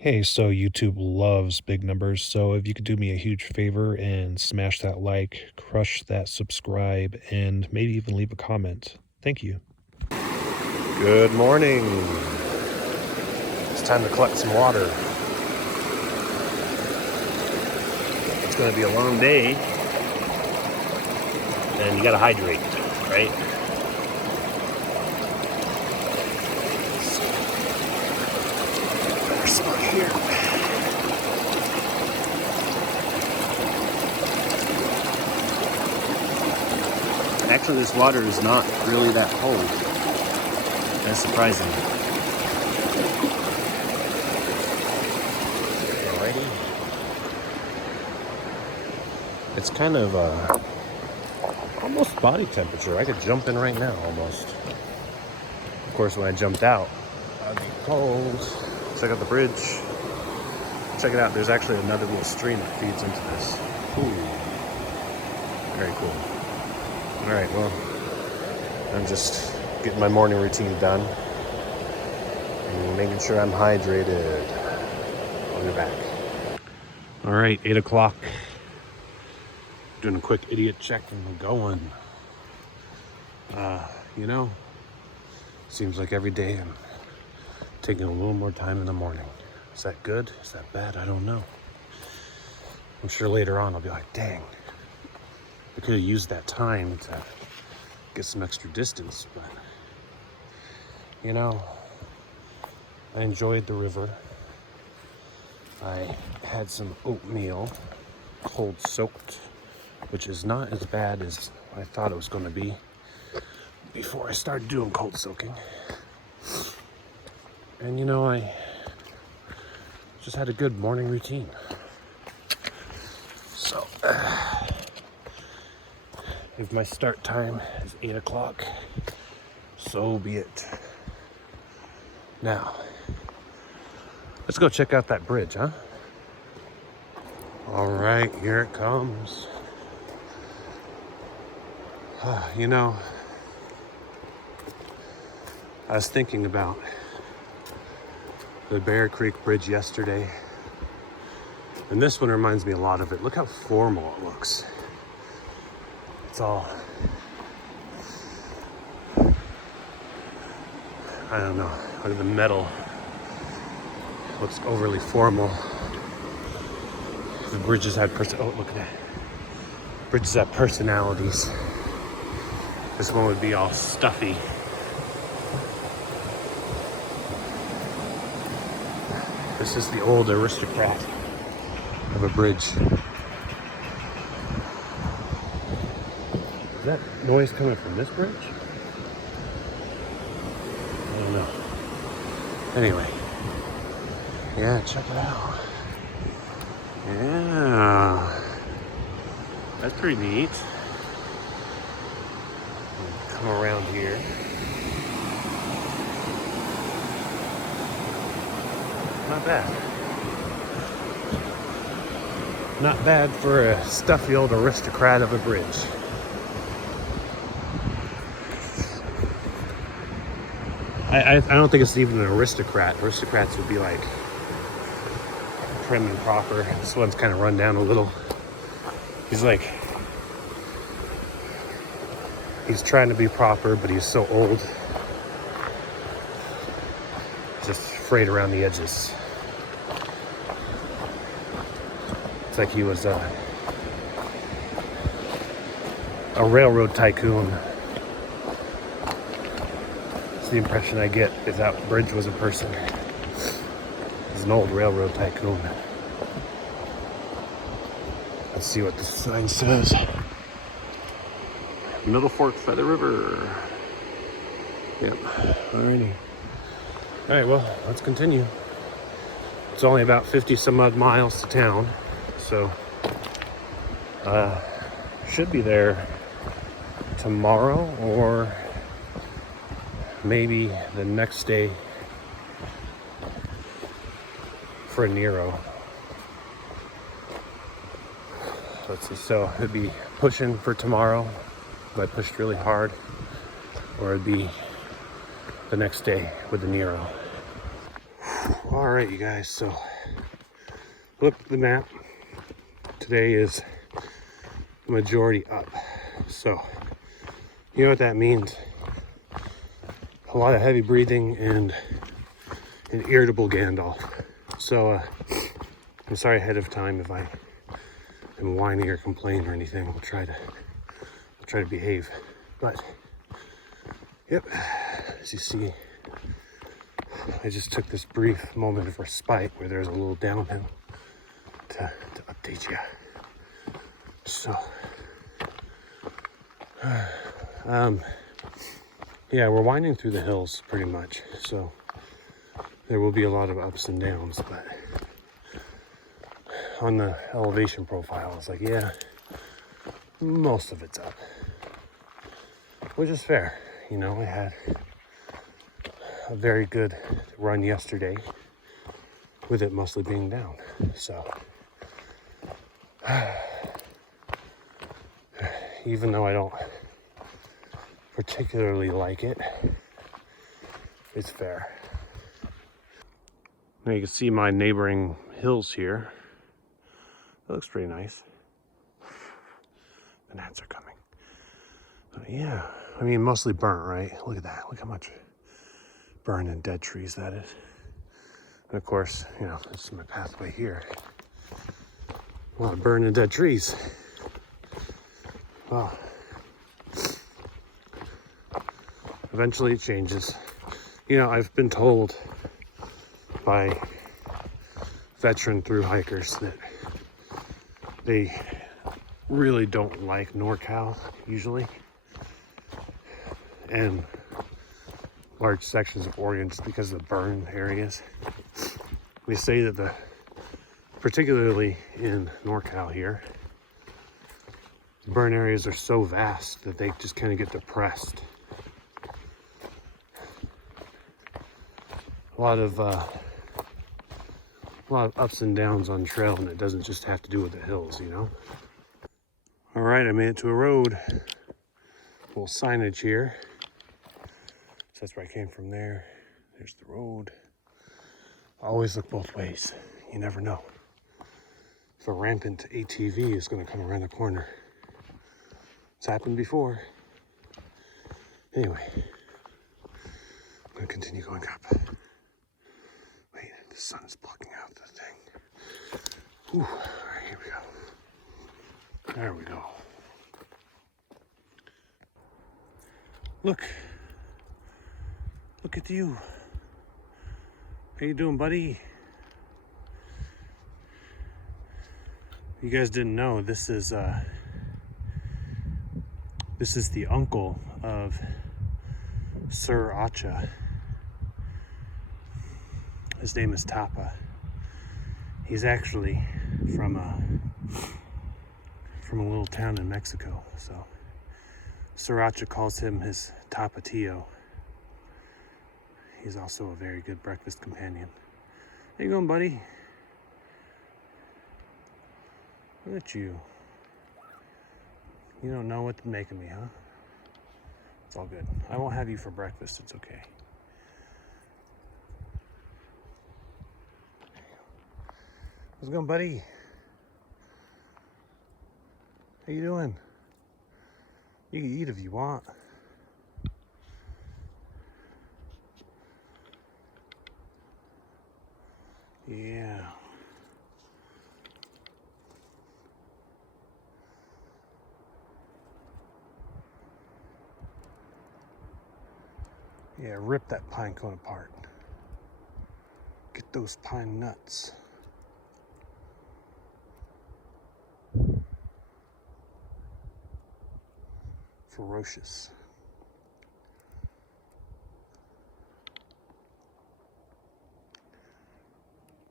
Hey, so YouTube loves big numbers, so if you could do me a huge favor and smash that like, crush that subscribe, and maybe even leave a comment. Thank you. Good morning. It's time to collect some water. It's going to be a long day, and you got to hydrate, right? Better spot here. Actually, this water is not really that cold. That's surprising. Alrighty. It's kind of almost body temperature. I could jump in right now almost. Of course, when I jumped out, I'd be cold. Check out the bridge. Check it out. There's actually another little stream that feeds into this. Ooh. Very cool. Alright, well, I'm just getting my morning routine done and making sure I'm hydrated. I'll be back. Alright, 8 o'clock. Doing a quick idiot check and we're going. Seems like every day I'm taking a little more time in the morning. Is that good? Is that bad? I don't know. I'm sure later on I'll be like, dang, I could have used that time to get some extra distance, but I enjoyed the river. I had some oatmeal, cold soaked, which is not as bad as I thought it was going to be before I started doing cold soaking. And I just had a good morning routine. So, if my start time is 8 o'clock, so be it. Now, let's go check out that bridge, huh? All right, here it comes. I was thinking about the Bear Creek Bridge yesterday, and this one reminds me a lot of it. Look how formal it looks. It's all, I don't know, look at the metal. Looks overly formal. The bridges had oh, look at that. Bridges have personalities. This one would be all stuffy. This is the old aristocrat of a bridge. Is that noise coming from this bridge? I don't know. Anyway. Yeah, check it out. Yeah. That's pretty neat. Come around here. Not bad. Not bad for a stuffy old aristocrat of a bridge. I don't think it's even an aristocrat. Aristocrats would be like prim and proper. This one's kind of run down a little. He's trying to be proper, but he's so old. Just frayed around the edges. It's like he was a railroad tycoon. That's the impression I get, if that bridge was a person. He's an old railroad tycoon. Let's see what the sign says. Middle Fork Feather River. Yep. Alrighty. Alright, well, let's continue. It's only about 50 some odd miles to town, so should be there tomorrow or maybe the next day for a Nero. Let's see, so it'd be pushing for tomorrow if I pushed really hard, or it'd be the next day with the Nero. All right, you guys, so look at the map. Today is majority up. So, you know what that means? A lot of heavy breathing and an irritable Gandalf. So, I'm sorry ahead of time if I am whining or complain or anything. I'll try to behave. But, yep, as you see, I just took this brief moment of respite where there's a little downhill to update you. So, yeah, we're winding through the hills pretty much. So there will be a lot of ups and downs, but on the elevation profile, it's like, yeah, most of it's up, which is fair. You know, I had a very good run yesterday with it mostly being down. So even though I don't particularly like it, it's fair. Now you can see my neighboring hills here. That looks pretty nice. The gnats are coming. Yeah, I mean, mostly burnt, right? Look at that. Look how much burned and dead trees that is. And of course, you know, this is my pathway here. A lot of burned and dead trees. Well, eventually it changes. You know, I've been told by veteran thru hikers that they really don't like NorCal usually, and large sections of Oregon just because of the burn areas. They say that particularly in NorCal here, the burn areas are so vast that they just kind of get depressed. A lot of ups and downs on trail, and it doesn't just have to do with the hills, you know. All right, I made it to a road. Little signage here. So that's where I came from there. There's the road. Always look both ways. You never know if a rampant ATV is going to come around the corner. It's happened before. Anyway, I'm going to continue going up. Wait, the sun is blocking out the thing. Ooh, all right, here we go. There we go. Look at you. How you doing, buddy? You guys didn't know, this is the uncle of Sir Acha. His name is Tapa. He's actually from a little town in Mexico. So Sir Acha calls him his Tapatio. He's also a very good breakfast companion. How you going, buddy? Look at you. You don't know what to make of me, huh? It's all good. I won't have you for breakfast. It's okay. How's it going, buddy? How you doing? You can eat if you want. Yeah. Yeah, rip that pine cone apart. Get those pine nuts. Ferocious.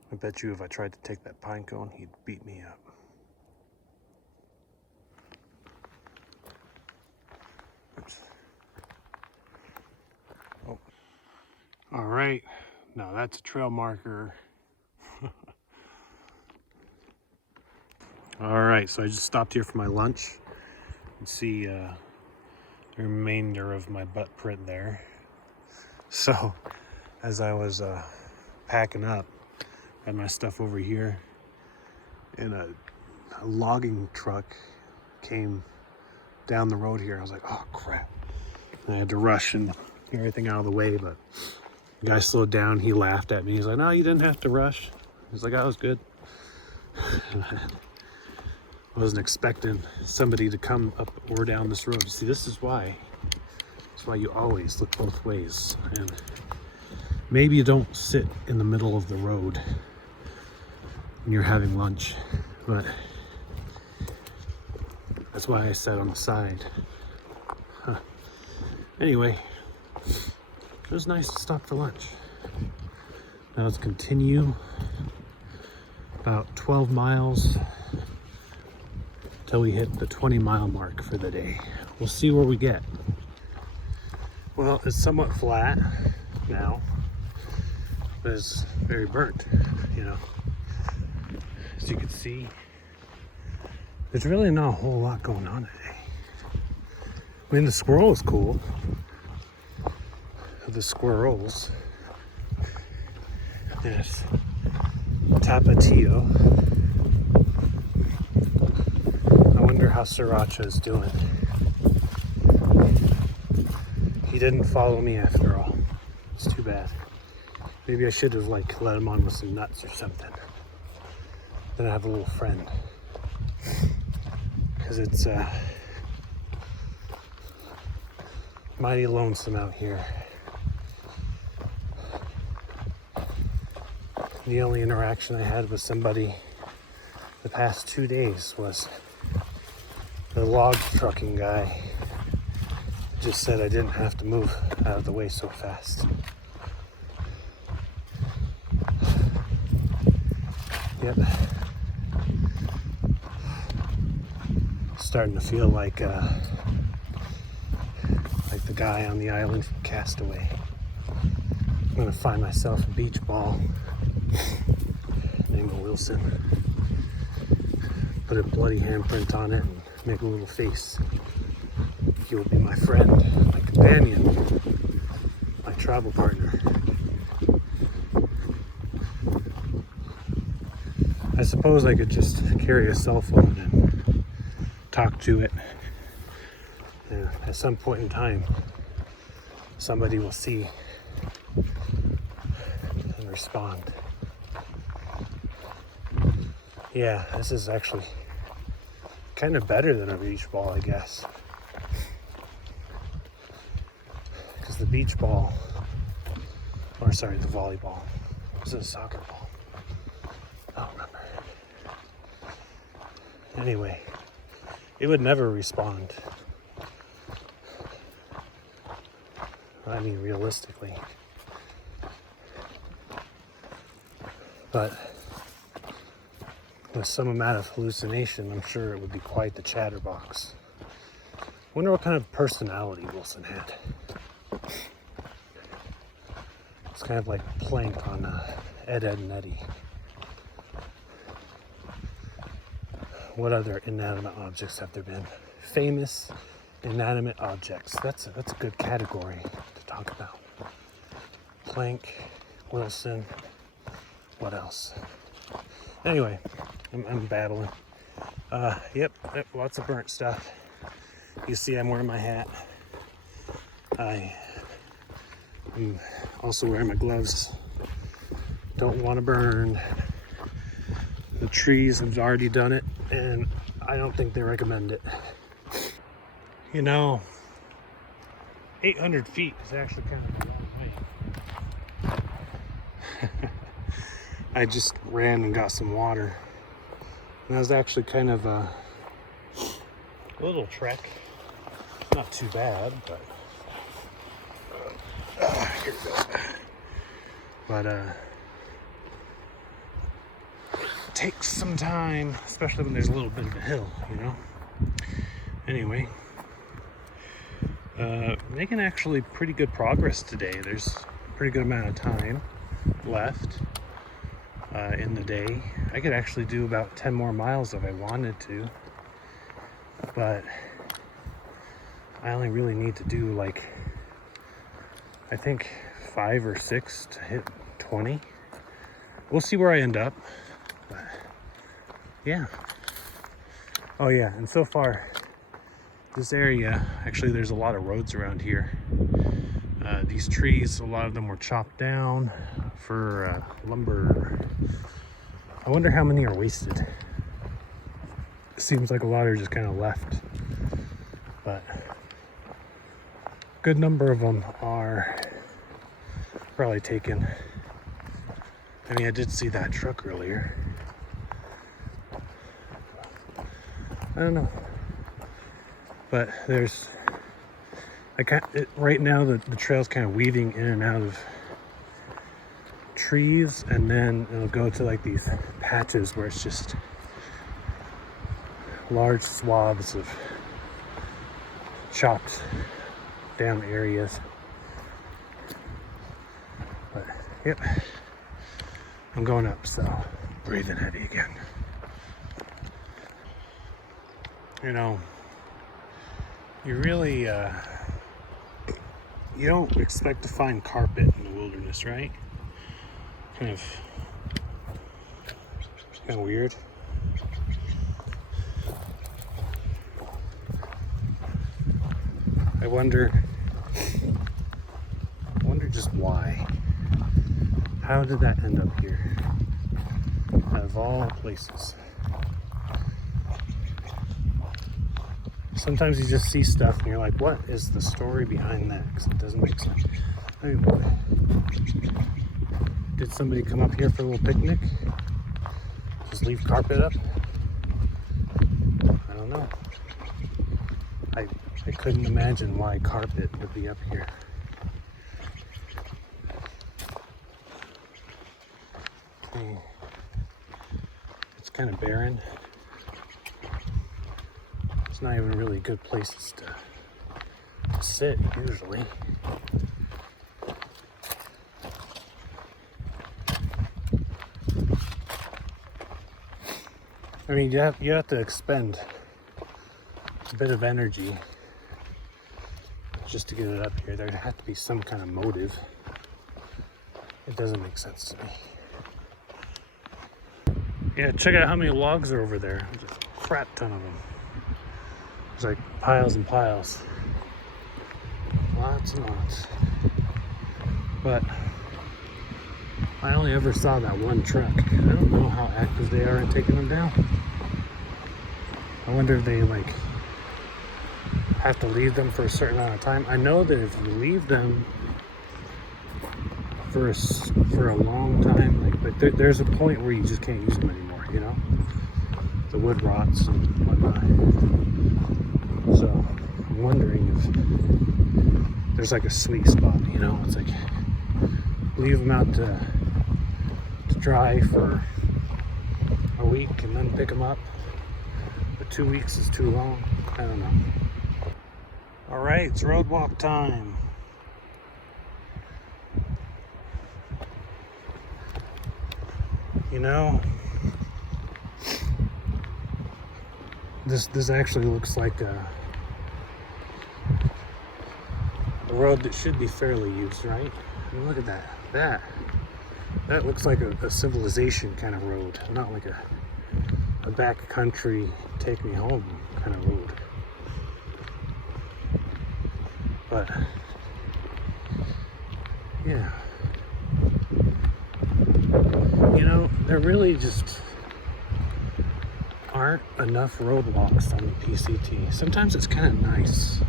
I bet you if I tried to take that pine cone, he'd beat me up. Oops. Oh. All right, now that's a trail marker. All right, so I just stopped here for my lunch. You can see the remainder of my butt print there. So as I was packing up, Had my stuff over here, and a logging truck came down the road here. I was like, oh crap. And I had to rush and get everything out of the way, but the guy slowed down. He laughed at me. He's like, no, you didn't have to rush. He's like, I was good. I wasn't expecting somebody to come up or down this road. See, this is why. That's why you always look both ways. And maybe you don't sit in the middle of the road when you're having lunch, but that's why I sat on the side. Anyway, it was nice to stop for lunch. Now let's continue about 12 miles till we hit the 20-mile mark for the day. We'll see where we get. Well, it's somewhat flat now, but it's very burnt, you know. As you can see, there's really not a whole lot going on today. I mean, the squirrel is cool. The squirrels. Yes. Tapatio. I wonder how Sriracha is doing. He didn't follow me after all. It's too bad. Maybe I should have let him on with some nuts or something. Then I have a little friend. Because it's mighty lonesome out here. The only interaction I had with somebody the past 2 days was the log trucking guy. Just said I didn't have to move out of the way so fast. Yep. Starting to feel like the guy on the island from Castaway. I'm gonna find myself a beach ball named Wilson. Put a bloody handprint on it and make a little face. He will be my friend, my companion, my travel partner. I suppose I could just carry a cell phone and talk to it. And at some point in time, somebody will see and respond. Yeah, this is actually kind of better than a beach ball, I guess. Because the beach ball, or sorry, the volleyball, was it a soccer ball? I don't remember. Anyway, it would never respond. I mean, realistically. But with some amount of hallucination, I'm sure it would be quite the chatterbox. Wonder what kind of personality Wilson had. It's kind of like Plank on Ed, Edd n Eddy. What other inanimate objects have there been? Famous inanimate objects. That's a good category to talk about. Plank, Wilson, what else? Anyway, I'm babbling. Yep, lots of burnt stuff. You see I'm wearing my hat. I'm also wearing my gloves. Don't want to burn. The trees have already done it, and I don't think they recommend it. You know, 800 feet is actually kind of a long way. I just ran and got some water. And that was actually kind of a little trek. Not too bad, but here we go. But takes some time, especially when there's a little bit of a hill, you know. Anyway, making actually pretty good progress today. There's a pretty good amount of time left in the day. I could actually do about 10 more miles if I wanted to, but I only really need to do I think 5 or 6 to hit 20. we'll see where I end up. But yeah. Oh yeah, and so far, this area, actually there's a lot of roads around here. These trees, a lot of them were chopped down for lumber. I wonder how many are wasted. It seems like a lot are just kind of left, but a good number of them are probably taken. I mean, I did see that truck earlier. I don't know, but there's, right now the trail's kind of weaving in and out of trees, and then it'll go to like these patches where it's just large swaths of chopped down areas. But yep, I'm going up, so breathing heavy again. You know, you really you don't expect to find carpet in the wilderness, right? Kind of weird. I wonder just why. How did that end up here? Out of all places. Sometimes you just see stuff and you're like, what is the story behind that? Because it doesn't make sense. I mean, did somebody come up here for a little picnic? Just leave carpet up? I don't know. I couldn't imagine why carpet would be up here. It's kind of barren. It's not even really good places to sit usually. I mean, you have to expend a bit of energy just to get it up here. There'd have to be some kind of motive. It doesn't make sense to me. Yeah, check out how many logs are over there. There's a crap ton of them. There's like piles and piles. Lots and lots. But I only ever saw that one truck. I don't know how active they are in taking them down. I wonder if they like have to leave them for a certain amount of time. I know that if you leave them for a long time, like, but there's a point where you just can't use them anymore, you know? The wood rots and whatnot. So I'm wondering if there's like a sweet spot, you know? It's like leave them out to dry for a week and then pick them up. But 2 weeks is too long. I don't know. All right, it's road walk time. You know, this actually looks like a road that should be fairly used, right? I mean, look at that. That looks like a civilization kind of road, not like a backcountry take me home kind of road. But yeah, you know, there really just aren't enough roadwalks on the PCT. Sometimes it's kind of nice.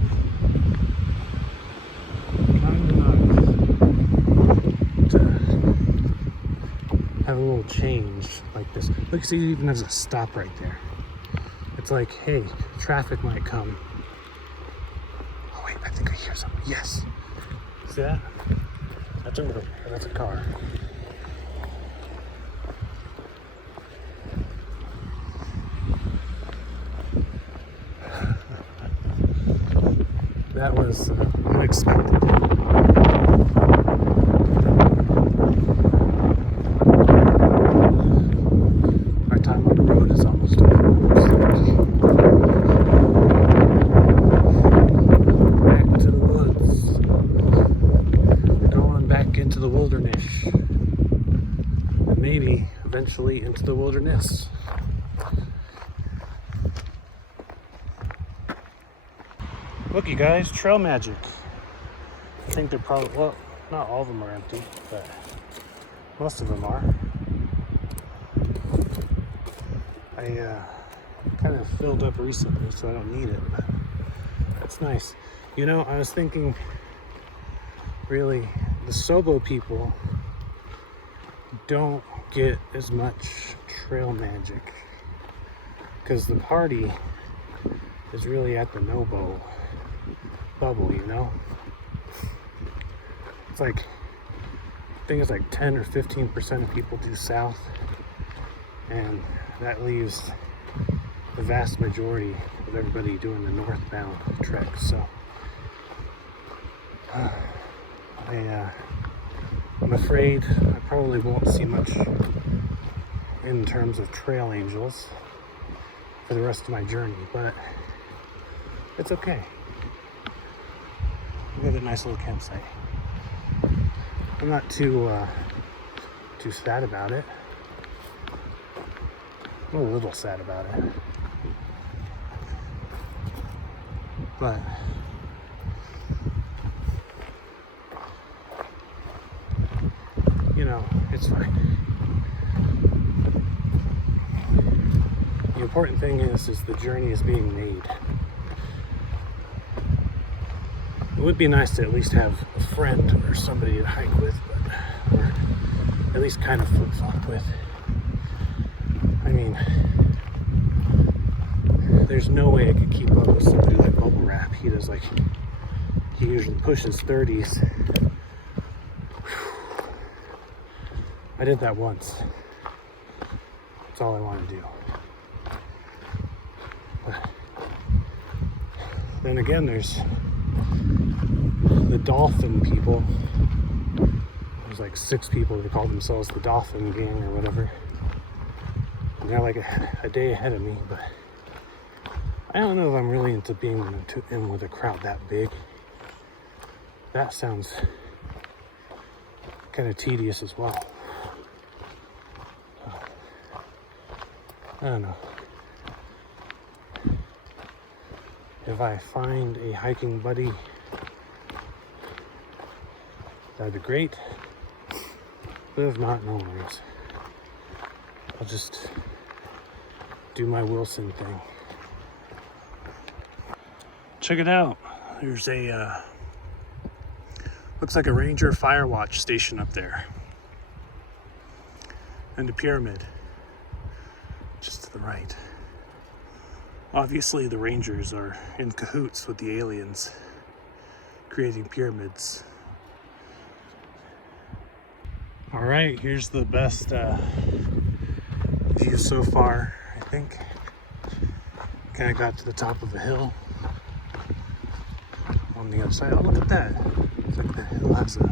To have a little change like this. Look, see, it even has a stop right there. It's like, hey, traffic might come. Oh wait, I think I hear something. Yes. See that? That's a road. That's a car. That was unexpected. Our time on the road is almost over. Back to the woods. Going back into the wilderness. And maybe eventually into the wilderness. Look, you guys, trail magic. I think they're probably, well, not all of them are empty, but most of them are. I kind of filled up recently, so I don't need it, but it's nice. You know, I was thinking, really, the Sobo people don't get as much trail magic because the party is really at the Nobo bubble, you know? It's like, I think it's like 10 or 15% of people do south, and that leaves the vast majority of everybody doing the northbound trek. So I'm afraid I probably won't see much in terms of trail angels for the rest of my journey, but it's okay. We got a nice little campsite. I'm not too sad about it. I'm a little sad about it, but you know, it's fine. The important thing is the journey is being made. It would be nice to at least have a friend or somebody to hike with, but, or at least kind of flip-flop with. I mean, there's no way I could keep up with somebody like Bubble Wrap. He does like, he usually pushes 30s. I did that once. That's all I want to do. But then again, there's the dolphin people. There's like 6 people that call themselves the Dolphin Gang or whatever. And they're like a day ahead of me, but I don't know if I'm really into being in with a crowd that big. That sounds kind of tedious as well. I don't know. If I find a hiking buddy, that'd be great. But if not, no worries. I'll just do my Wilson thing. Check it out. There's a, looks like a Ranger Fire Watch station up there. And a pyramid just to the right. Obviously, the Rangers are in cahoots with the aliens, creating pyramids. All right, here's the best view so far, I think. Kind of got to the top of a hill on the other side. Oh, look at that. It's like the hill has a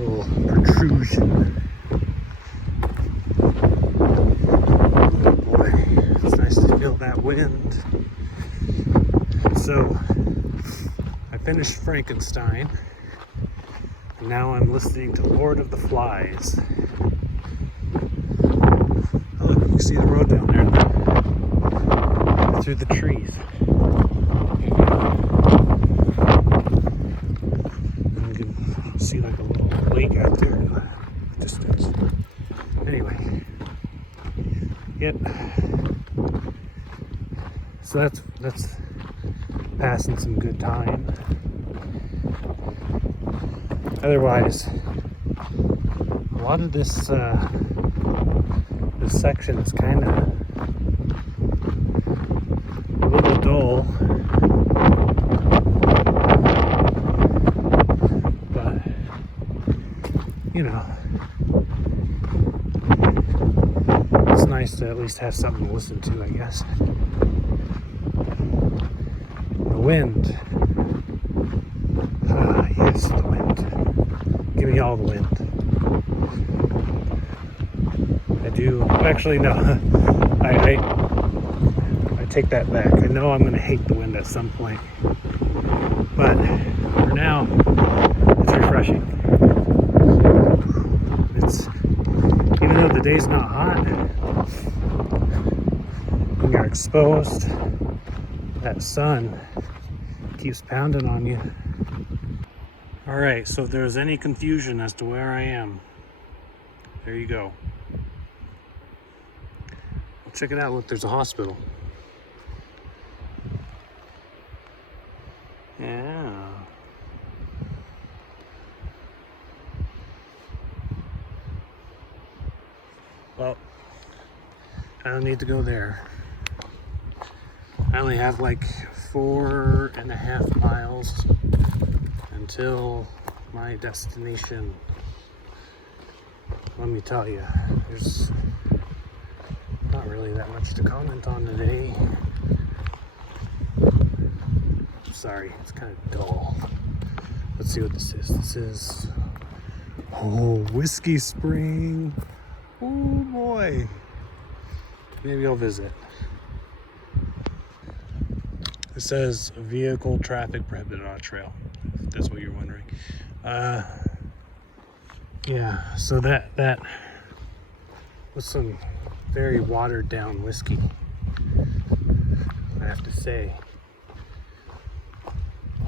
little protrusion. Oh boy, it's nice to feel that wind. So, I finished Frankenstein, and now I'm listening to Lord of the Flies. Oh, look, you can see the road down there through the trees. And you can see like a little lake out there in the distance. Anyway, yep. So that's passing some good time. Otherwise, a lot of this section is kind of a little dull, but you know, it's nice to at least have something to listen to, I guess. The wind. Ah, yes, the wind. Give me all the wind. I do. Actually, no. I take that back. I know I'm going to hate the wind at some point. But for now, it's refreshing. day's not hot. When you're exposed, that sun keeps pounding on you. All right, so if there's any confusion as to where I am, there you go. Well, check it out. Look, there's a hospital. Yeah. Well, I don't need to go there. I only have like 4.5 miles until my destination. Let me tell you, there's not really that much to comment on today. Sorry, it's kind of dull. Let's see what this is. This is, oh, Whiskey Spring. Oh boy. Maybe I'll visit. It says vehicle traffic prohibited on a trail, if that's what you're wondering. Yeah, so that was some very watered down whiskey, I have to say.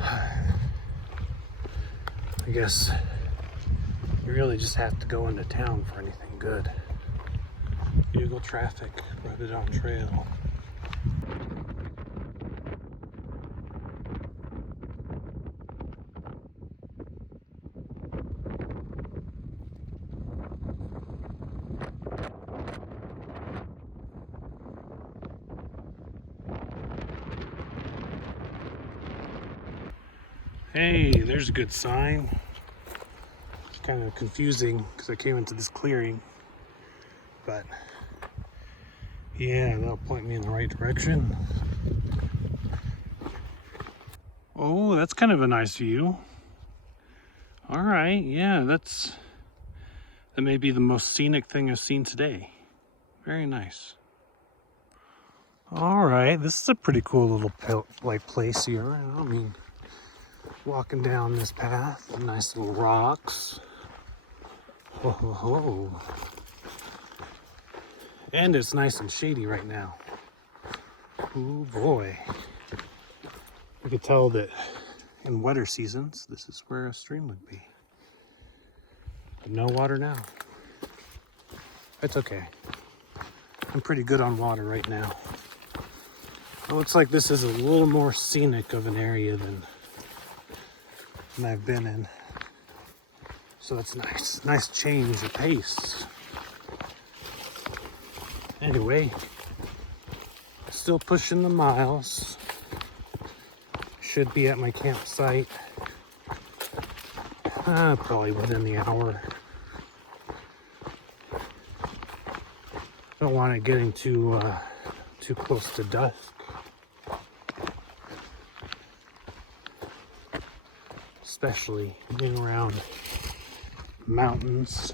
I guess you really just have to go into town for anything good. Vehicle traffic prohibited on trail. Hey, there's a good sign. It's kind of confusing because I came into this clearing, but yeah, that'll point me in the right direction. Oh, that's kind of a nice view. All right, yeah, that may be the most scenic thing I've seen today. Very nice. All right, this is a pretty cool little place here. I mean, walking down this path, nice little rocks. Ho ho ho. And it's nice and shady right now. Oh boy. You could tell that in wetter seasons, this is where a stream would be. But no water now. It's okay. I'm pretty good on water right now. It looks like this is a little more scenic of an area than I've been in. So that's nice. Nice change of pace. Anyway, still pushing the miles. Should be at my campsite probably within the hour. Don't want it getting too close to dusk. Especially being around mountains.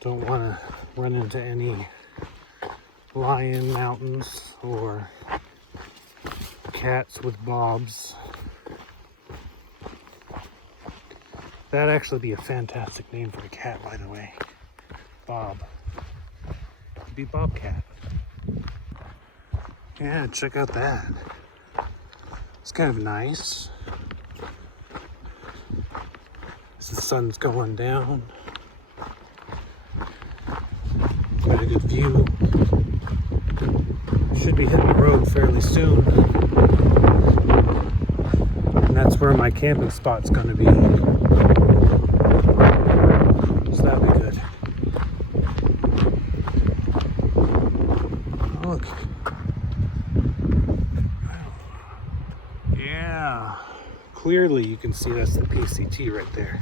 Don't want to run into any lion mountains or cats with bobs. That'd actually be a fantastic name for a cat, by the way. Bob. It'd be Bobcat. Yeah, check out that. It's kind of nice. As the sun's going down. Quite a good view. Should be hitting the road fairly soon. And that's where my camping spot's gonna be. So that'll be good. Oh, look. Yeah. Clearly you can see that's the PCT right there.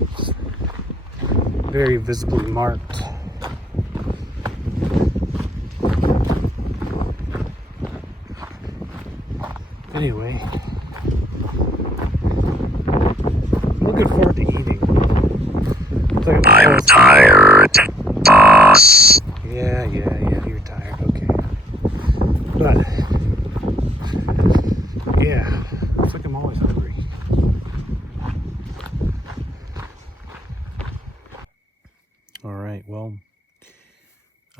It's very visibly marked. Anyway, looking forward to eating. I'm tired, boss. Yeah, you're tired, okay. But, yeah, it's like I'm always hungry.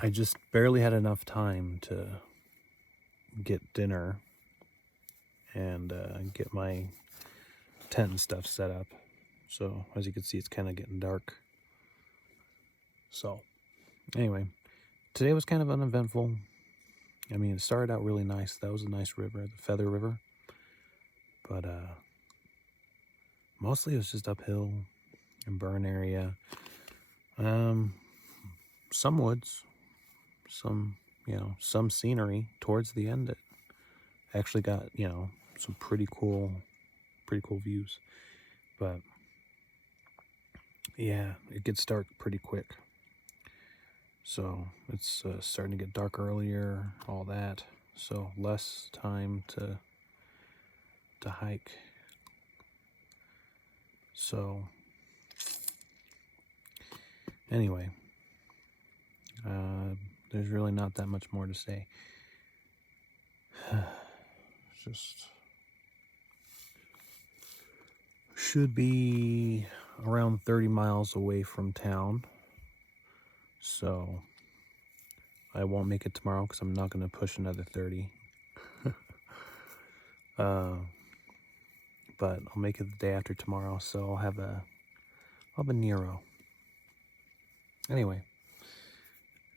I just barely had enough time to get dinner and get my tent and stuff set up. So as you can see, it's kind of getting dark. So anyway, today was kind of uneventful. I mean, it started out really nice. That was a nice river, the Feather River. But mostly it was just uphill and burn area. Some woods, some, some scenery towards the end. It actually got, some pretty cool views. But yeah, it gets dark pretty quick. So it's starting to get dark earlier, all that. So less time to hike. So anyway, there's really not that much more to say. Just should be around 30 miles away from town. So I won't make it tomorrow because I'm not going to push another 30. But I'll make it the day after tomorrow, so I'll have a Nero. Anyway,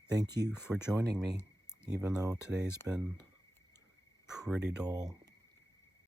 thank you for joining me, even though today's been pretty dull.